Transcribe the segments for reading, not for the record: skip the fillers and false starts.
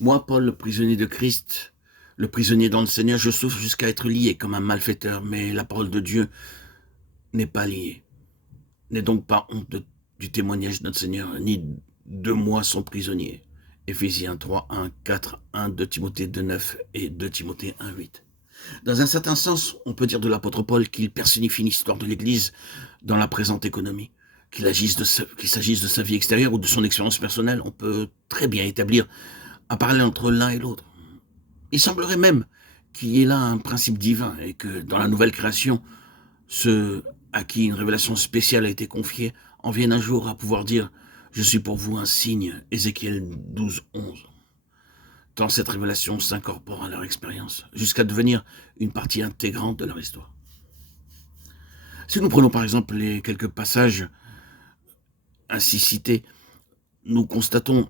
Moi, Paul, le prisonnier de Christ, le prisonnier dans le Seigneur, je souffre jusqu'à être lié comme un malfaiteur, mais la parole de Dieu n'est pas liée. N'aie donc pas honte du témoignage de notre Seigneur, ni de moi son prisonnier. Éphésiens 3, 1, 4, 1, 2 Timothée 2, 9 et 2 Timothée 1, 8. Dans un certain sens, on peut dire de l'apôtre Paul qu'il personnifie l'histoire de l'Église dans la présente économie. Qu'il s'agisse de sa vie extérieure ou de son expérience personnelle, on peut très bien établir un parallèle entre l'un et l'autre. Il semblerait même qu'il y ait là un principe divin et que dans la nouvelle création, ceux à qui une révélation spéciale a été confiée en viennent un jour à pouvoir dire « Je suis pour vous un signe » Ézéchiel 12, 11. Tant cette révélation s'incorpore à leur expérience, jusqu'à devenir une partie intégrante de leur histoire. Si nous prenons par exemple les quelques passages ainsi cités, nous constatons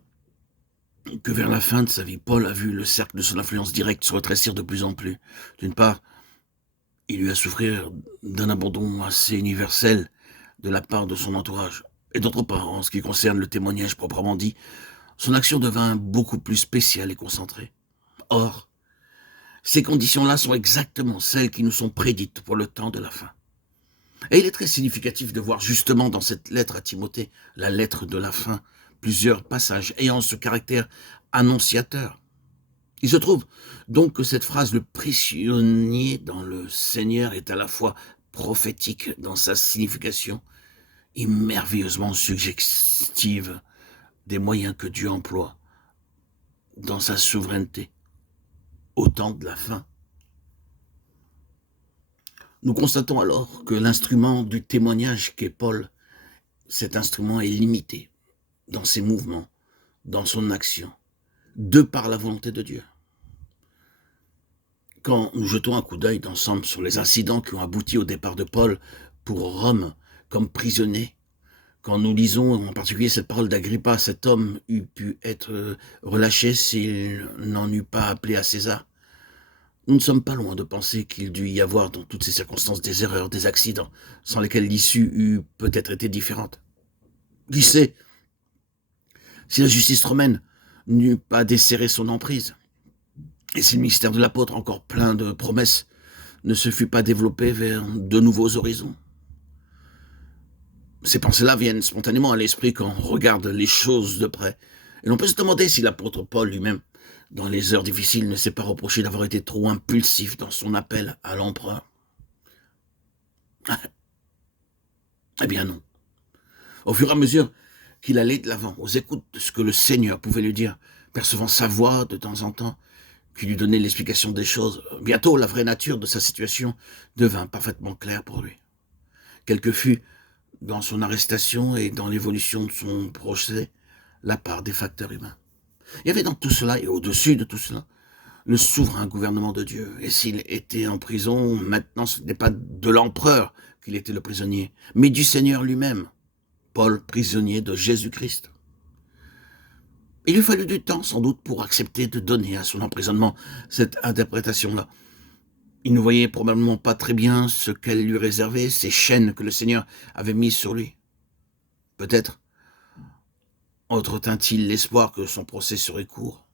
que vers la fin de sa vie, Paul a vu le cercle de son influence directe se rétrécir de plus en plus. D'une part, il eut à souffrir d'un abandon assez universel de la part de son entourage. Et d'autre part, en ce qui concerne le témoignage proprement dit, son action devint beaucoup plus spéciale et concentrée. Or, ces conditions-là sont exactement celles qui nous sont prédites pour le temps de la fin. Et il est très significatif de voir justement dans cette lettre à Timothée, la lettre de la fin, plusieurs passages ayant ce caractère annonciateur. Il se trouve donc que cette phrase « le prisonnier dans le Seigneur » est à la fois prophétique dans sa signification et merveilleusement suggestive des moyens que Dieu emploie dans sa souveraineté au temps de la fin. Nous constatons alors que l'instrument du témoignage qu'est Paul, cet instrument est limité dans ses mouvements, dans son action, de par la volonté de Dieu. Quand nous jetons un coup d'œil d'ensemble sur les incidents qui ont abouti au départ de Paul pour Rome comme prisonnier, quand nous lisons en particulier cette parole d'Agrippa, cet homme eût pu être relâché s'il n'en eût pas appelé à César, nous ne sommes pas loin de penser qu'il dut y avoir dans toutes ces circonstances des erreurs, des accidents, sans lesquels l'issue eût peut-être été différente. Qui sait si la justice romaine n'eût pas desserré son emprise, et si le mystère de l'apôtre, encore plein de promesses, ne se fût pas développé vers de nouveaux horizons. Ces pensées-là viennent spontanément à l'esprit quand on regarde les choses de près. Et l'on peut se demander si l'apôtre Paul lui-même, dans les heures difficiles, ne s'est pas reproché d'avoir été trop impulsif dans son appel à l'empereur. Eh bien non. Au fur et à mesure qu'il allait de l'avant, aux écoutes de ce que le Seigneur pouvait lui dire, percevant sa voix de temps en temps, qui lui donnait l'explication des choses, bientôt la vraie nature de sa situation devint parfaitement claire pour lui. Quelle que fût, dans son arrestation et dans l'évolution de son procès, la part des facteurs humains. Il y avait dans tout cela, et au-dessus de tout cela, le souverain gouvernement de Dieu. Et s'il était en prison, maintenant ce n'est pas de l'empereur qu'il était le prisonnier, mais du Seigneur lui-même, Paul, prisonnier de Jésus-Christ. Il lui fallut du temps, sans doute, pour accepter de donner à son emprisonnement cette interprétation-là. Il ne voyait probablement pas très bien ce qu'elle lui réservait, ces chaînes que le Seigneur avait mises sur lui. Peut-être entretint-il l'espoir que son procès serait court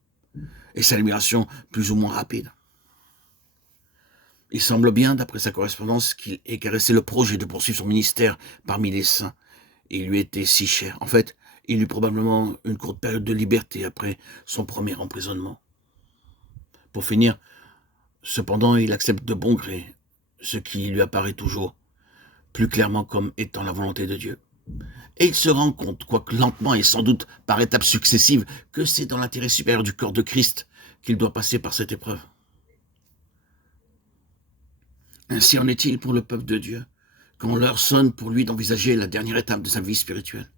et sa libération plus ou moins rapide. Il semble bien, d'après sa correspondance, qu'il ait caressé le projet de poursuivre son ministère parmi les saints. Et il lui était si cher. En fait, il eut probablement une courte période de liberté après son premier emprisonnement. Pour finir, cependant, il accepte de bon gré ce qui lui apparaît toujours plus clairement comme étant la volonté de Dieu. Et il se rend compte, quoique lentement et sans doute par étapes successives, que c'est dans l'intérêt supérieur du corps de Christ qu'il doit passer par cette épreuve. Ainsi en est-il pour le peuple de Dieu, quand l'heure sonne pour lui d'envisager la dernière étape de sa vie spirituelle.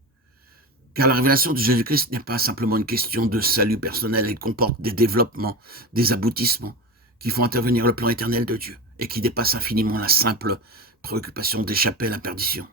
Car la révélation de Jésus-Christ n'est pas simplement une question de salut personnel, elle comporte des développements, des aboutissements qui font intervenir le plan éternel de Dieu et qui dépassent infiniment la simple préoccupation d'échapper à la perdition.